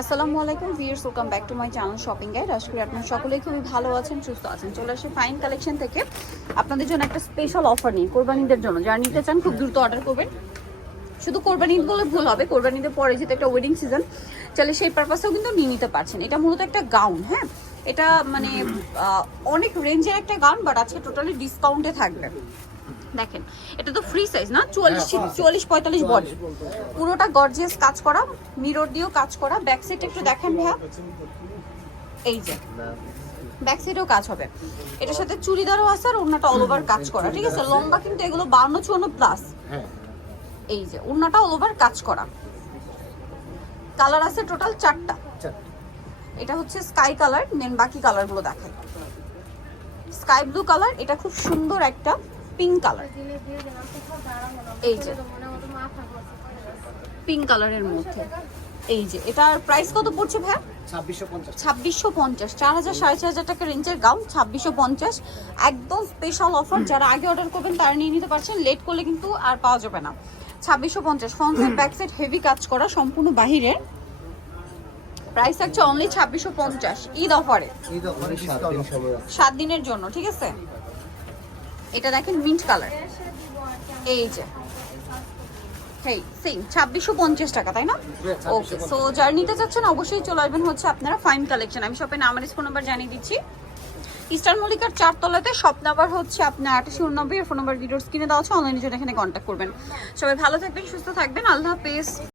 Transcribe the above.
আসসালামু আলাইকুম viewers welcome back to my channel shopping guide. আশা করি আপনারা সকলেই খুবই ভালো আছেন, সুস্থ আছেন। চলে আসে ফাইন কালেকশন থেকে। আপনাদের জন্য একটা স্পেশাল অফার নিয়ে, কোরবানিদের জন্য। যারা নিতে চান, খুব দ্রুত অর্ডার করবেন। শুধু কোরবানি বলে ভুল হবে, কোরবানিদের পরে যেহেতু একটা ওয়েডিং সিজন তাহলে সেই পারপাসেও কিন্তু নিয়ে নিতে পারছেন। এটা মূলত একটা গাউন হ্যাঁ? এটা মানে অনেক রেঞ্জের একটা গাউন বাট আজকে টোটালি ডিসকাউন্টে থাকবে। দেখেন এটা তো ফ্রি সাইজ না? চুয়াল্লিশ চুয়াল্লিশ পঁয়তাল্লিশ বডি পুরোটা গর্জিয়াস কাজ করা মিরর দিয়েও কাজ করা ব্যাক সাইড একটু দেখেন ভাইয়া। এই যে ব্যাক সাইডেও কাজ হবে। এটার সাথে চুড়িদারও আছে আর ওড়নাটা অল ওভার কাজ করা ঠিক আছে? লম্বা কিন্তু এগুলো বান্ন চুয়ান্ন প্লাস হ্যাঁ। এই যে ওড়নাটা অল ওভার কাজ করা। কালার আছে টোটাল চারটা। চারটে। এটা হচ্ছে স্কাই কালার দেন বাকি কালারগুলো দেখেন স্কাই ব্লু কালার এটা খুব সুন্দর একটা পিঙ্ক কালার। এই যে পিঙ্ক কালারের মধ্যে। এই যে এটার প্রাইস কত পড়ছে ভাই ছাব্বিশশো পঞ্চাশ। ছাব্বিশশো পঞ্চাশ চার হাজার সাড়ে চার হাজার টাকা রেঞ্জের গাউন ছাব্বিশশো পঞ্চাশ। একদম স্পেশাল অফার যারা আগে অর্ডার করবেন তারা নিয়ে নিতে পারছেন। লেট করলে কিন্তু আর পাওয়া যাবে না। ছাব্বিশশো পঞ্চাশ front side back side heavy কাজ করা সম্পূর্ণ বাহিরের। প্রাইস থাকছে অনলি ছাব্বিশশো পঞ্চাশ ঈদ অফারে। সাত দিনের জন্য ঠিক আছে? এটা দেখেন মিন্ট কালার এই যে। সেম ছাব্বিশশো পঞ্চাশ টাকা তাই না? ওকে সো যারা নিতে চাচ্ছেন অবশ্যই চলে আসবেন হচ্ছে আপনারা ফাইন কালেকশন আমি শপের নাম আর ফোন নাম্বার জানিয়ে দিচ্ছি। ইস্টার মল্লিকার চারতলাতে শপ নাম্বার হচ্ছে আপনার আঠাশি উননব্বই। ফোন নাম্বার দেওয়া আছে। অনলাইনে জন্য এখানে কন্ট্যাক্ট করবেন। সবাই ভালো থাকবেন সুস্থ থাকবেন। আল্লাহ হাফেজ।